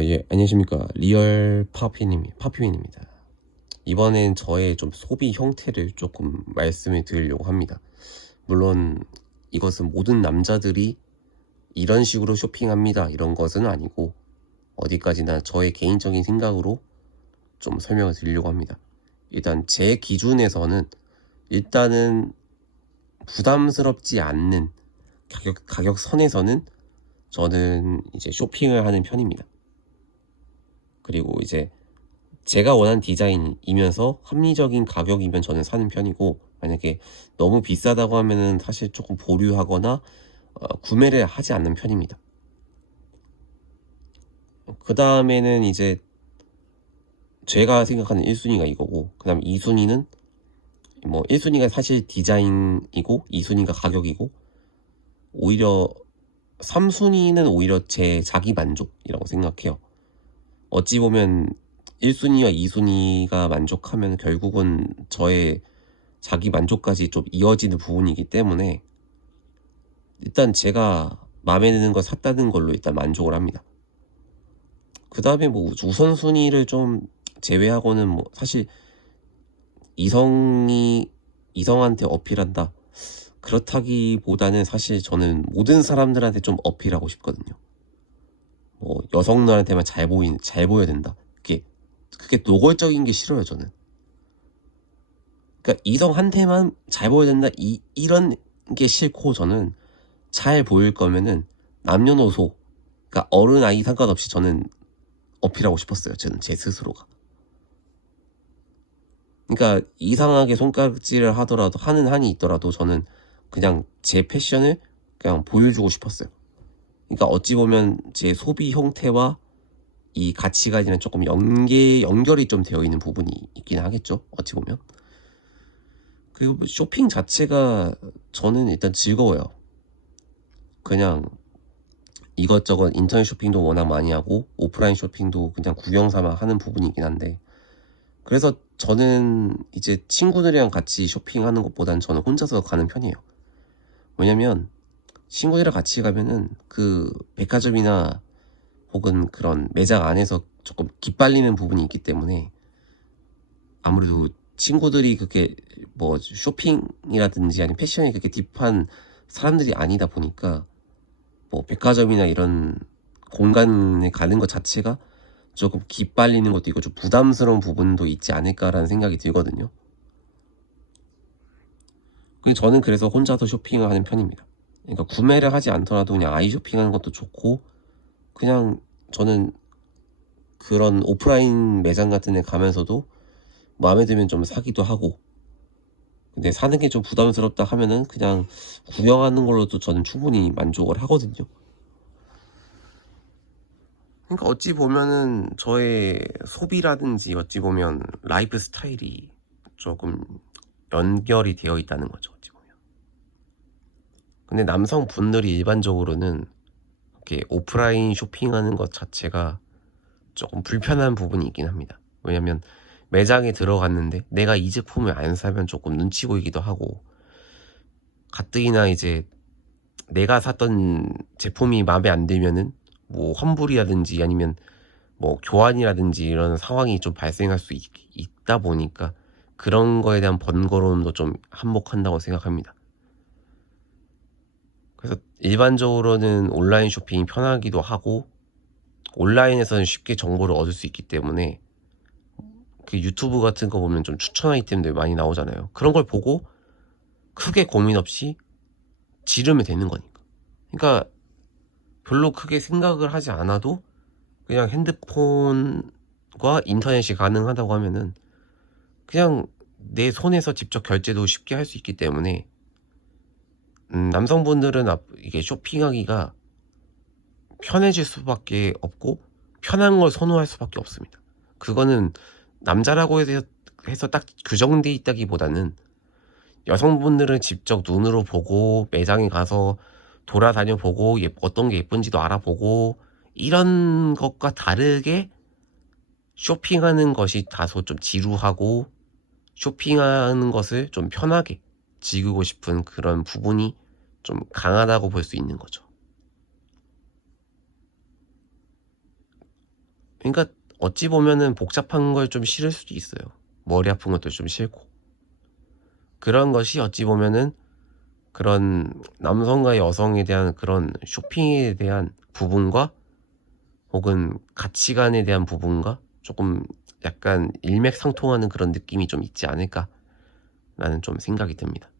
예, 안녕하십니까. 리얼 파피윈입니다. 이번엔 저의 좀 소비 형태를 조금 말씀을 드리려고 합니다. 물론 이것은 모든 남자들이 이런 식으로 쇼핑합니다, 이런 것은 아니고, 어디까지나 저의 개인적인 생각으로 좀 설명을 드리려고 합니다. 일단 제 기준에서는 일단은 부담스럽지 않는 가격 선에서는 저는 이제 쇼핑을 하는 편입니다. 그리고 이제 제가 원하는 디자인이면서 합리적인 가격이면 저는 사는 편이고, 만약에 너무 비싸다고 하면은 사실 조금 보류하거나 구매를 하지 않는 편입니다. 그 다음에는 이제 제가 생각하는 1순위가 이거고, 그 다음 2순위는 뭐 1순위가 사실 디자인이고 2순위가 가격이고, 오히려 3순위는 오히려 제 자기 만족이라고 생각해요. 어찌 보면 1순위와 2순위가 만족하면 결국은 저의 자기 만족까지 좀 이어지는 부분이기 때문에 일단 제가 마음에 드는 거 샀다는 걸로 일단 만족을 합니다. 그 다음에 뭐 우선순위를 좀 제외하고는 뭐 사실 이성한테 어필한다, 그렇다기보다는 사실 저는 모든 사람들한테 좀 어필하고 싶거든요. 뭐 여성들한테만 잘 보여야 된다, 그게 노골적인 게 싫어요, 저는. 그러니까 이성한테만 잘 보여야 된다, 이런 게 싫고, 저는 잘 보일 거면은 남녀노소, 그러니까 어른 아이 상관없이 저는 어필하고 싶었어요, 저는 제 스스로가. 그러니까 이상하게 손가락질을 하더라도, 하는 한이 있더라도 저는 그냥 제 패션을 그냥 보여주고 싶었어요. 그러니까 어찌 보면 제 소비 형태와 이 가치관이랑 조금 연결이 좀 되어 있는 부분이 있긴 하겠죠, 어찌 보면. 그리고 쇼핑 자체가 저는 일단 즐거워요. 그냥 이것저것 인터넷 쇼핑도 워낙 많이 하고 오프라인 쇼핑도 그냥 구경 삼아 하는 부분이긴 한데, 그래서 저는 이제 친구들이랑 같이 쇼핑하는 것보단 저는 혼자서 가는 편이에요. 왜냐면 친구들이랑 같이 가면은 그 백화점이나 혹은 그런 매장 안에서 조금 기빨리는 부분이 있기 때문에, 아무래도 친구들이 그렇게 뭐 쇼핑이라든지 아니면 패션이 그렇게 딥한 사람들이 아니다 보니까, 뭐 백화점이나 이런 공간에 가는 것 자체가 조금 기빨리는 것도 있고 좀 부담스러운 부분도 있지 않을까라는 생각이 들거든요. 저는 그래서 혼자서 쇼핑을 하는 편입니다. 그러니까 구매를 하지 않더라도 그냥 아이 쇼핑하는 것도 좋고, 그냥 저는 그런 오프라인 매장 같은 데 가면서도 마음에 들면 좀 사기도 하고, 근데 사는 게 좀 부담스럽다 하면은 그냥 구경하는 걸로도 저는 충분히 만족을 하거든요. 그러니까 어찌 보면은 저의 소비라든지 어찌 보면 라이프 스타일이 조금 연결이 되어 있다는 거죠, 어찌 보면. 근데 남성분들이 일반적으로는 이렇게 오프라인 쇼핑하는 것 자체가 조금 불편한 부분이 있긴 합니다. 왜냐면 매장에 들어갔는데 내가 이 제품을 안 사면 조금 눈치 보이기도 하고, 가뜩이나 이제 내가 샀던 제품이 마음에 안 들면은 뭐 환불이라든지 아니면 뭐 교환이라든지 이런 상황이 좀 발생할 수 있다 보니까 그런 거에 대한 번거로움도 좀 한몫한다고 생각합니다. 그래서 일반적으로는 온라인 쇼핑이 편하기도 하고, 온라인에서는 쉽게 정보를 얻을 수 있기 때문에 그 유튜브 같은 거 보면 좀 추천 아이템들 많이 나오잖아요. 그런 걸 보고 크게 고민 없이 지르면 되는 거니까. 그러니까 별로 크게 생각을 하지 않아도 그냥 핸드폰과 인터넷이 가능하다고 하면은 그냥 내 손에서 직접 결제도 쉽게 할 수 있기 때문에, 남성분들은 이게 쇼핑하기가 편해질 수밖에 없고 편한 걸 선호할 수밖에 없습니다. 그거는 남자라고 해서 딱 규정돼 있다기보다는 여성분들은 직접 눈으로 보고 매장에 가서 돌아다녀 보고 어떤 게 예쁜지도 알아보고 이런 것과 다르게 쇼핑하는 것이 다소 좀 지루하고 쇼핑하는 것을 좀 편하게 즐기고 싶은 그런 부분이 좀 강하다고 볼 수 있는 거죠. 그러니까 어찌 보면은 복잡한 걸 좀 싫을 수도 있어요. 머리 아픈 것도 좀 싫고. 그런 것이 어찌 보면은 그런 남성과 여성에 대한 그런 쇼핑에 대한 부분과 혹은 가치관에 대한 부분과 조금 약간 일맥상통하는 그런 느낌이 좀 있지 않을까라는 좀 생각이 듭니다.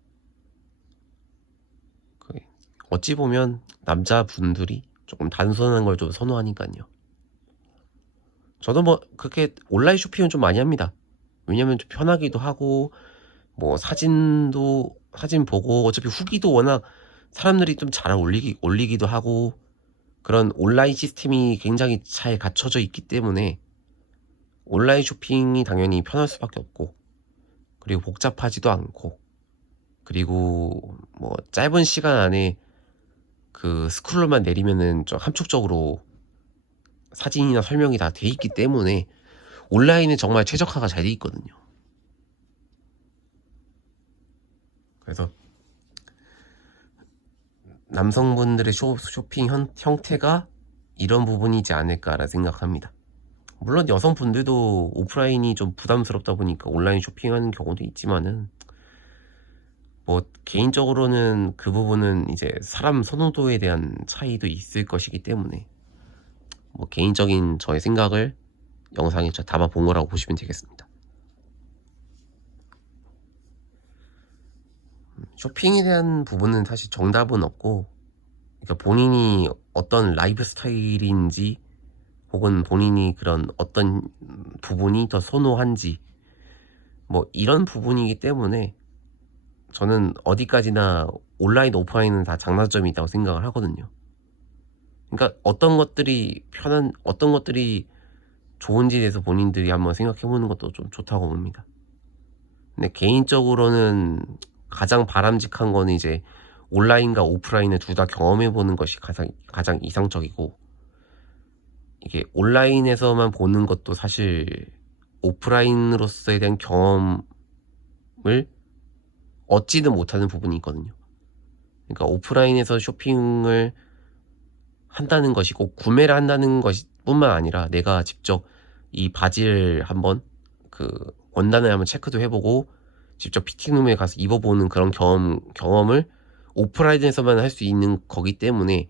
어찌 보면 남자분들이 조금 단순한 걸 좀 선호하니까요. 저도 뭐 그렇게 온라인 쇼핑은 좀 많이 합니다. 왜냐면 좀 편하기도 하고 뭐 사진 보고 어차피 후기도 워낙 사람들이 좀 잘 올리기도 하고 그런 온라인 시스템이 굉장히 잘 갖춰져 있기 때문에 온라인 쇼핑이 당연히 편할 수밖에 없고, 그리고 복잡하지도 않고, 그리고 뭐 짧은 시간 안에 그 스크롤만 내리면은 좀 함축적으로 사진이나 설명이 다 돼 있기 때문에 온라인은 정말 최적화가 잘 돼 있거든요. 그래서 남성분들의 쇼핑 형태가 이런 부분이지 않을까라 생각합니다. 물론 여성분들도 오프라인이 좀 부담스럽다 보니까 온라인 쇼핑하는 경우도 있지만은 뭐 개인적으로는 그 부분은 이제 사람 선호도에 대한 차이도 있을 것이기 때문에 뭐 개인적인 저의 생각을 영상에 담아 본 거라고 보시면 되겠습니다. 쇼핑에 대한 부분은 사실 정답은 없고, 그러니까 본인이 어떤 라이프 스타일인지 혹은 본인이 그런 어떤 부분이 더 선호한지 뭐 이런 부분이기 때문에 저는 어디까지나 온라인 오프라인은 다 장단점이 있다고 생각을 하거든요. 그러니까 어떤 것들이 어떤 것들이 좋은지에 대해서 본인들이 한번 생각해 보는 것도 좀 좋다고 봅니다. 근데 개인적으로는 가장 바람직한 거는 이제 온라인과 오프라인을 둘 다 경험해 보는 것이 가장 이상적이고, 이게 온라인에서만 보는 것도 사실 오프라인으로서에 대한 경험을 얻지는 못하는 부분이 있거든요. 그러니까 오프라인에서 쇼핑을 한다는 것이 꼭 구매를 한다는 것이 뿐만 아니라 내가 직접 이 바지를 한번 그 원단을 한번 체크도 해보고 직접 피팅룸에 가서 입어보는 그런 경험을 오프라인에서만 할 수 있는 거기 때문에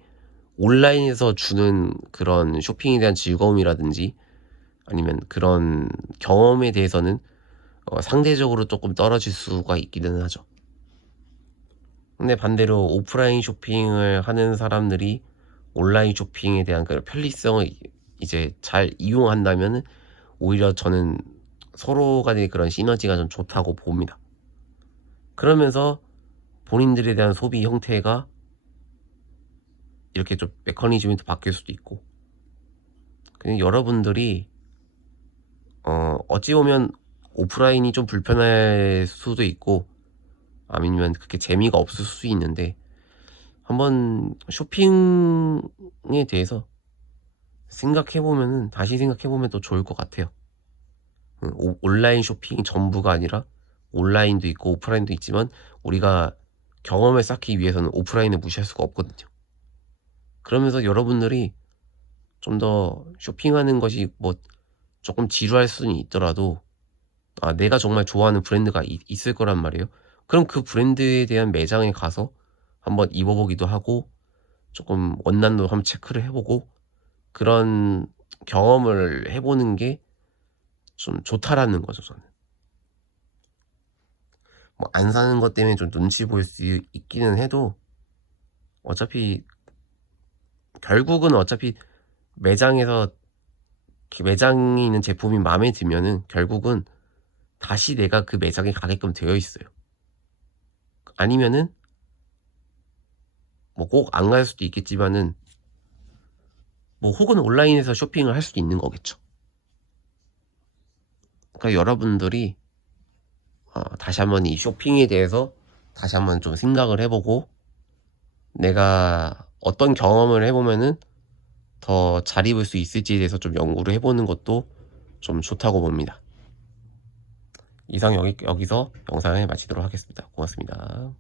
온라인에서 주는 그런 쇼핑에 대한 즐거움이라든지 아니면 그런 경험에 대해서는 상대적으로 조금 떨어질 수가 있기는 하죠. 근데 반대로 오프라인 쇼핑을 하는 사람들이 온라인 쇼핑에 대한 그 편리성을 이제 잘 이용한다면 오히려 저는 서로 간의 그런 시너지가 좀 좋다고 봅니다. 그러면서 본인들에 대한 소비 형태가 이렇게 좀 메커니즘이 바뀔 수도 있고, 그냥 여러분들이 어찌 보면 오프라인이 좀 불편할 수도 있고 아니면 그렇게 재미가 없을 수 있는데 한번 쇼핑에 대해서 다시 생각해보면 또 좋을 것 같아요. 온라인 쇼핑이 전부가 아니라 온라인도 있고 오프라인도 있지만 우리가 경험을 쌓기 위해서는 오프라인을 무시할 수가 없거든요. 그러면서 여러분들이 좀 더 쇼핑하는 것이 뭐 조금 지루할 수는 있더라도 내가 정말 좋아하는 브랜드가 있을 거란 말이에요. 그럼 그 브랜드에 대한 매장에 가서 한번 입어보기도 하고 조금 원단도 한번 체크를 해보고 그런 경험을 해보는 게 좀 좋다라는 거죠. 저는 뭐 안 사는 것 때문에 좀 눈치 보일 수 있기는 해도 어차피 결국은 매장에서 매장에 있는 제품이 마음에 들면은 결국은 다시 내가 그 매장에 가게끔 되어 있어요. 아니면은 뭐 꼭 안 갈 수도 있겠지만은 뭐 혹은 온라인에서 쇼핑을 할 수도 있는 거겠죠. 그러니까 여러분들이 다시 한번 이 쇼핑에 대해서 다시 한번 좀 생각을 해보고 내가 어떤 경험을 해보면은 더 잘 입을 수 있을지에 대해서 좀 연구를 해보는 것도 좀 좋다고 봅니다. 이상 여기서 영상을 마치도록 하겠습니다. 고맙습니다.